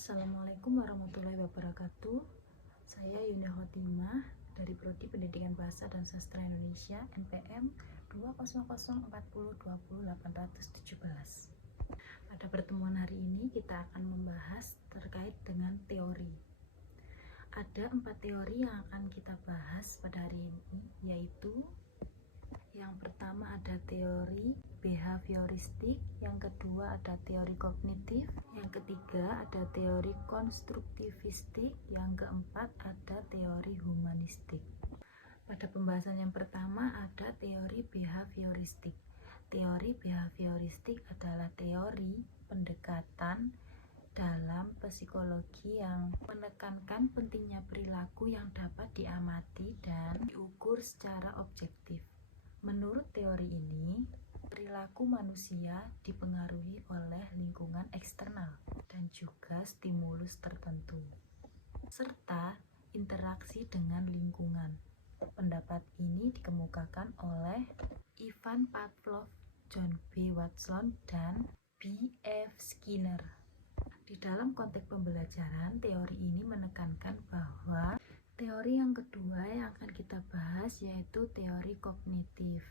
Assalamualaikum warahmatullahi wabarakatuh. Saya Yuni Khotimah dari Prodi Pendidikan Bahasa dan Sastra Indonesia NPM 20040200817. Pada pertemuan hari ini kita akan membahas terkait dengan teori. Ada 4 teori yang akan kita bahas pada hari ini, yaitu yang pertama ada teori behavioristik, yang kedua ada teori kognitif, yang ketiga ada teori konstruktivistik, yang keempat ada teori humanistik. Pada pembahasan yang pertama ada teori behavioristik. Teori behavioristik adalah teori pendekatan dalam psikologi yang menekankan pentingnya perilaku yang dapat diamati dan diukur secara objektif. Menurut teori ini, perilaku manusia dipengaruhi oleh lingkungan eksternal dan juga stimulus tertentu, serta interaksi dengan lingkungan. Pendapat ini dikemukakan oleh Ivan Pavlov, John B. Watson, dan B. F. Skinner. Di dalam konteks pembelajaran, teori ini menekankan bahwa teori yang kedua yang akan kita bahas yaitu teori kognitif.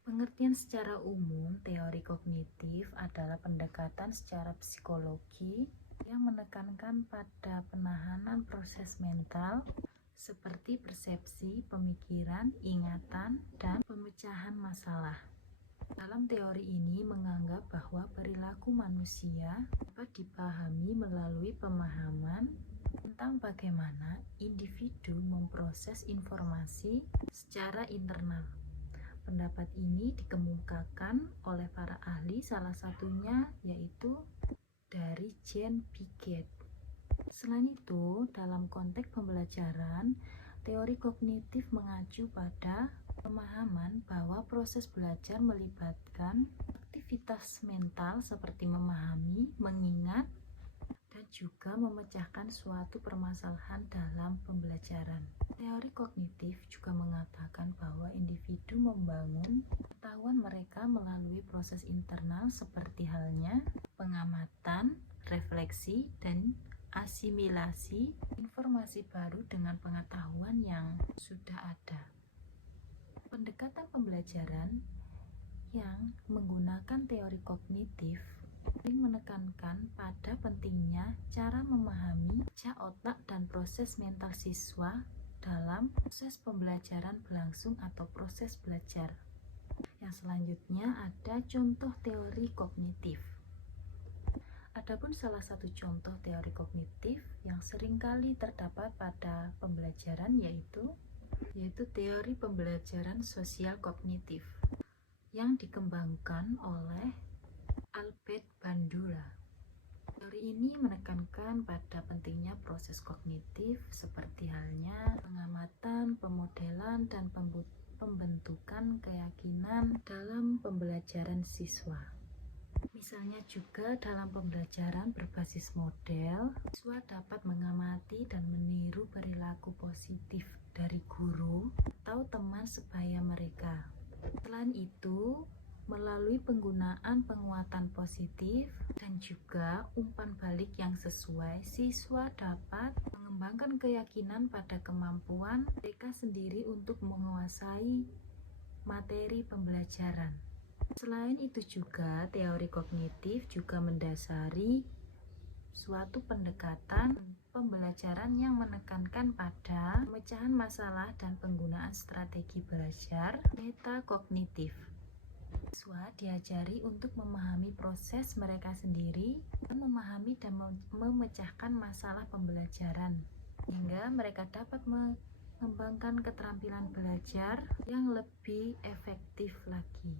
Pengertian secara umum, teori kognitif adalah pendekatan secara psikologi yang menekankan pada penahanan proses mental seperti persepsi, pemikiran, ingatan, dan pemecahan masalah. Dalam teori ini menganggap bahwa perilaku manusia dapat dipahami melalui pemahaman tentang bagaimana individu memproses informasi secara internal. Pendapat ini dikemukakan oleh para ahli, salah satunya yaitu dari Jean Piaget. Selain itu, dalam konteks pembelajaran, teori kognitif mengacu pada pemahaman bahwa proses belajar melibatkan aktivitas mental seperti memahami, mengingat, dan juga memecahkan suatu permasalahan dalam pembelajaran. Teori kognitif juga mengatakan bahwa individu membangun pengetahuan mereka melalui proses internal seperti halnya pengamatan, refleksi, dan asimilasi informasi baru dengan pengetahuan yang sudah ada. Pendekatan pembelajaran yang menggunakan teori kognitif sering menekankan pada pentingnya cara memahami cak otak dan proses mental siswa dalam proses pembelajaran berlangsung atau proses belajar. Yang selanjutnya ada contoh teori kognitif. Adapun salah satu contoh teori kognitif yang seringkali terdapat pada pembelajaran yaitu teori pembelajaran sosial kognitif yang dikembangkan oleh Albert Bandura. Teori ini menekankan pada pentingnya proses kognitif seperti halnya pengamatan, pemodelan, dan pembentukan keyakinan dalam pembelajaran siswa. Misalnya juga dalam pembelajaran berbasis model, siswa dapat mengamati dan meniru perilaku positif dari guru atau teman sebaya mereka. Selain itu, melalui penggunaan penguatan positif dan juga umpan balik yang sesuai, siswa dapat mengembangkan keyakinan pada kemampuan mereka sendiri untuk menguasai materi pembelajaran. Selain itu juga, teori kognitif juga mendasari suatu pendekatan pembelajaran yang menekankan pada pemecahan masalah dan penggunaan strategi belajar metakognitif. Siswa diajari untuk memahami proses mereka sendiri dan memahami dan memecahkan masalah pembelajaran hingga mereka dapat mengembangkan keterampilan belajar yang lebih efektif lagi.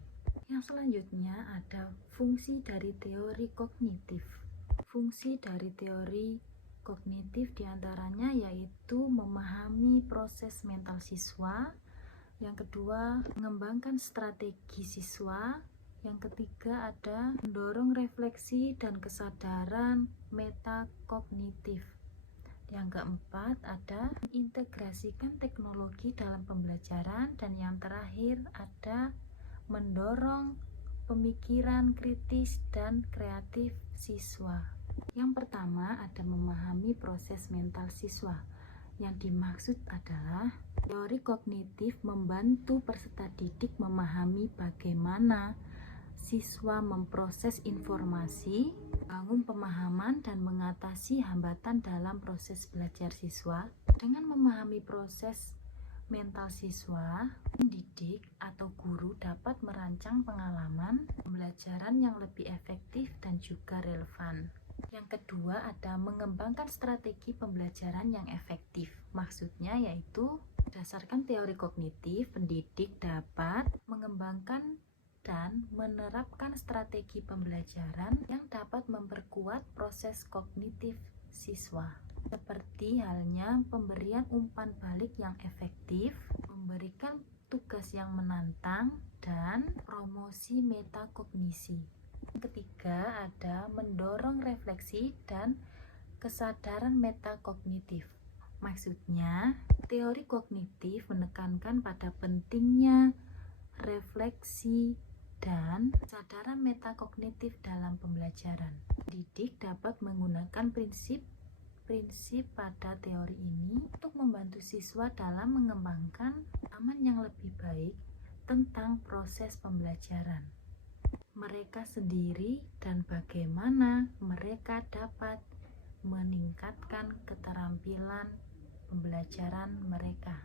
Yang selanjutnya ada fungsi dari teori kognitif. Fungsi dari teori kognitif diantaranya yaitu memahami proses mental siswa, yang kedua mengembangkan strategi siswa, yang ketiga ada mendorong refleksi dan kesadaran metakognitif, yang keempat ada mengintegrasikan teknologi dalam pembelajaran, dan yang terakhir ada mendorong pemikiran kritis dan kreatif siswa. Yang pertama ada memahami proses mental siswa. Yang dimaksud adalah teori kognitif membantu peserta didik memahami bagaimana siswa memproses informasi, bangun pemahaman, dan mengatasi hambatan dalam proses belajar siswa. Dengan memahami proses mental siswa, pendidik atau guru dapat merancang pengalaman pembelajaran yang lebih efektif dan juga relevan. Yang kedua ada mengembangkan strategi pembelajaran yang efektif. Maksudnya yaitu berdasarkan teori kognitif, pendidik dapat mengembangkan dan menerapkan strategi pembelajaran yang dapat memperkuat proses kognitif siswa. Seperti halnya pemberian umpan balik yang efektif, memberikan tugas yang menantang, dan promosi metakognisi. Ketiga ada mendorong refleksi dan kesadaran metakognitif. Maksudnya, teori kognitif menekankan pada pentingnya refleksi dan kesadaran metakognitif dalam pembelajaran. Didik dapat menggunakan prinsip pada teori ini untuk membantu siswa dalam mengembangkan pemahaman yang lebih baik tentang proses pembelajaran mereka sendiri dan bagaimana mereka dapat meningkatkan keterampilan pembelajaran mereka.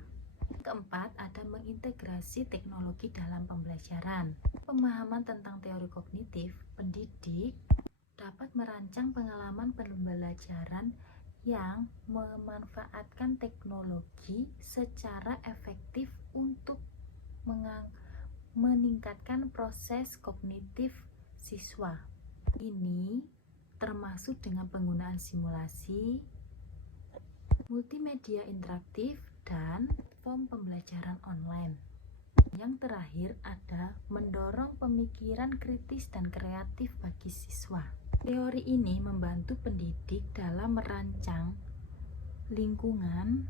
Keempat, ada mengintegrasi teknologi dalam pembelajaran. Pemahaman tentang teori kognitif, pendidik dapat merancang pengalaman pembelajaran yang memanfaatkan teknologi secara efektif untuk meningkatkan proses kognitif siswa. Ini termasuk dengan penggunaan simulasi, multimedia interaktif, dan platform pembelajaran online. Yang terakhir ada mendorong pemikiran kritis dan kreatif bagi siswa. Teori ini membantu pendidik dalam merancang lingkungan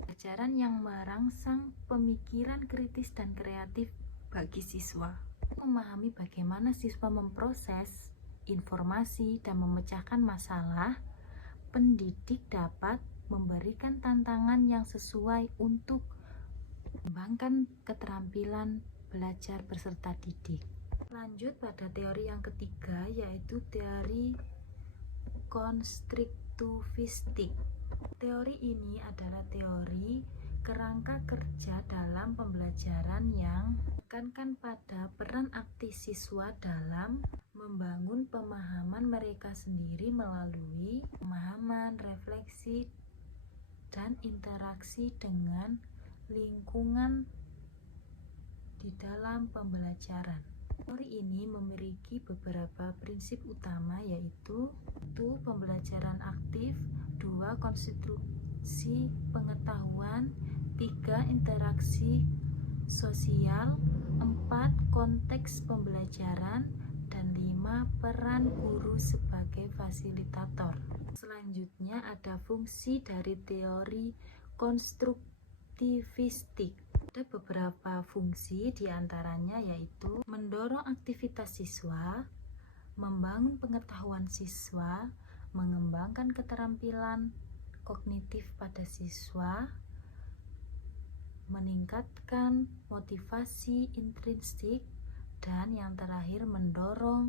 pembelajaran yang merangsang pemikiran kritis dan kreatif bagi siswa. Memahami bagaimana siswa memproses informasi dan memecahkan masalah, pendidik dapat memberikan tantangan yang sesuai untuk mengembangkan keterampilan belajar peserta didik. Lanjut pada teori yang ketiga, yaitu teori konstruktivistik. Teori ini adalah teori kerangka kerja dalam pembelajaran yang menekankan pada peran aktif siswa dalam membangun pemahaman mereka sendiri melalui pemahaman, refleksi, dan interaksi dengan lingkungan di dalam pembelajaran. Teori ini memiliki beberapa prinsip utama, yaitu 1. Pembelajaran aktif, 2. Konstruksi pengetahuan, 3. Interaksi sosial, 4. Konteks pembelajaran, dan 5. Peran guru sebagai fasilitator. Selanjutnya ada fungsi dari teori konstruktivistik. Ada beberapa fungsi, diantaranya yaitu mendorong aktivitas siswa, membangun pengetahuan siswa, mengembangkan keterampilan kognitif pada siswa, meningkatkan motivasi intrinsik, dan yang terakhir mendorong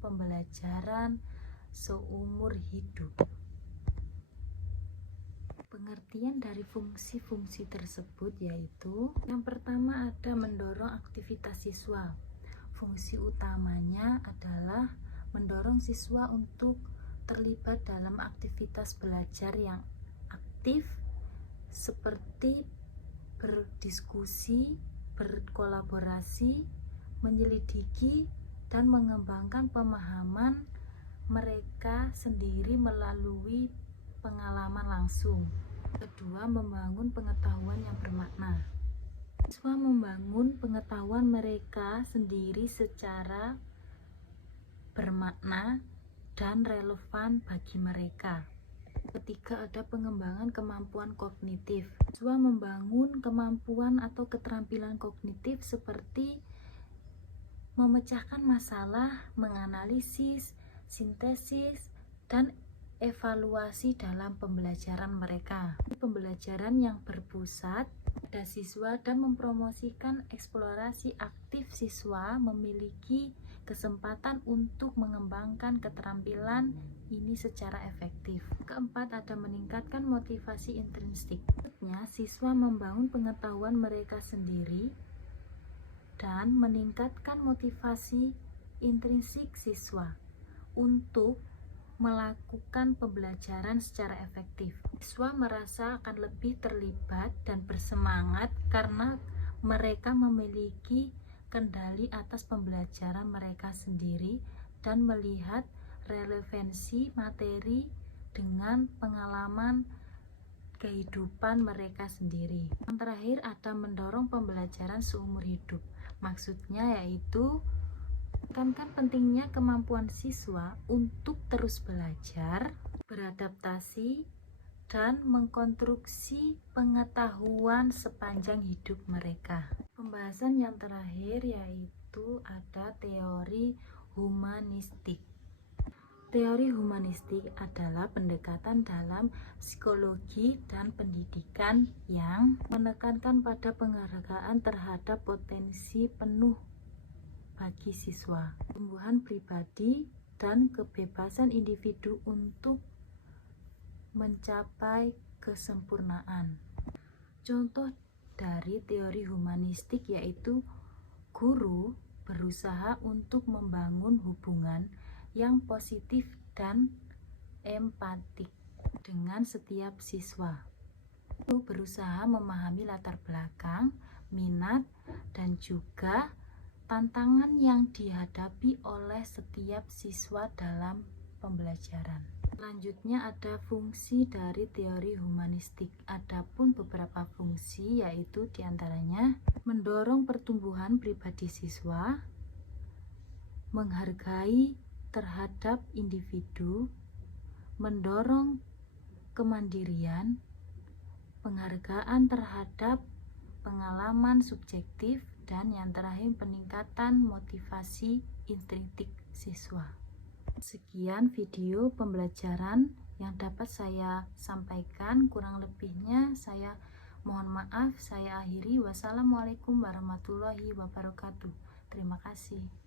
pembelajaran seumur hidup. Pengertian dari fungsi-fungsi tersebut yaitu yang pertama ada mendorong aktivitas siswa. Fungsi utamanya adalah mendorong siswa untuk terlibat dalam aktivitas belajar yang aktif seperti berdiskusi, berkolaborasi, menyelidiki, dan mengembangkan pemahaman mereka sendiri melalui pengalaman langsung. Kedua, membangun pengetahuan yang bermakna. Siswa membangun pengetahuan mereka sendiri secara bermakna dan relevan bagi mereka. Ketiga, ada pengembangan kemampuan kognitif. Siswa membangun kemampuan atau keterampilan kognitif seperti memecahkan masalah, menganalisis, sintesis, dan evaluasi dalam pembelajaran mereka. Pembelajaran yang berpusat pada siswa dan mempromosikan eksplorasi aktif siswa memiliki kesempatan untuk mengembangkan keterampilan ini secara efektif. Keempat, ada meningkatkan motivasi intrinsik. Maksudnya, siswa membangun pengetahuan mereka sendiri dan meningkatkan motivasi intrinsik siswa untuk melakukan pembelajaran secara efektif. Siswa merasa akan lebih terlibat dan bersemangat karena mereka memiliki kendali atas pembelajaran mereka sendiri dan melihat relevansi materi dengan pengalaman kehidupan mereka sendiri. Yang terakhir, ada mendorong pembelajaran seumur hidup. Maksudnya yaitu menekankan pentingnya kemampuan siswa untuk terus belajar, beradaptasi, dan mengkonstruksi pengetahuan sepanjang hidup mereka. Pembahasan yang terakhir yaitu ada teori humanistik. Teori humanistik adalah pendekatan dalam psikologi dan pendidikan yang menekankan pada penghargaan terhadap potensi penuh bagi siswa, pertumbuhan pribadi, dan kebebasan individu untuk mencapai kesempurnaan. Contoh dari teori humanistik yaitu guru berusaha untuk membangun hubungan yang positif dan empatik dengan setiap siswa. Guru berusaha memahami latar belakang, minat, dan juga tantangan yang dihadapi oleh setiap siswa dalam pembelajaran. Selanjutnya ada fungsi dari teori humanistik. Adapun beberapa fungsi yaitu diantaranya mendorong pertumbuhan pribadi siswa, menghargai terhadap individu, mendorong kemandirian, penghargaan terhadap pengalaman subjektif, dan yang terakhir peningkatan motivasi intrinsik siswa. Sekian video pembelajaran yang dapat saya sampaikan, kurang lebihnya saya mohon maaf. Saya akhiri. Wassalamualaikum warahmatullahi wabarakatuh. Terima kasih.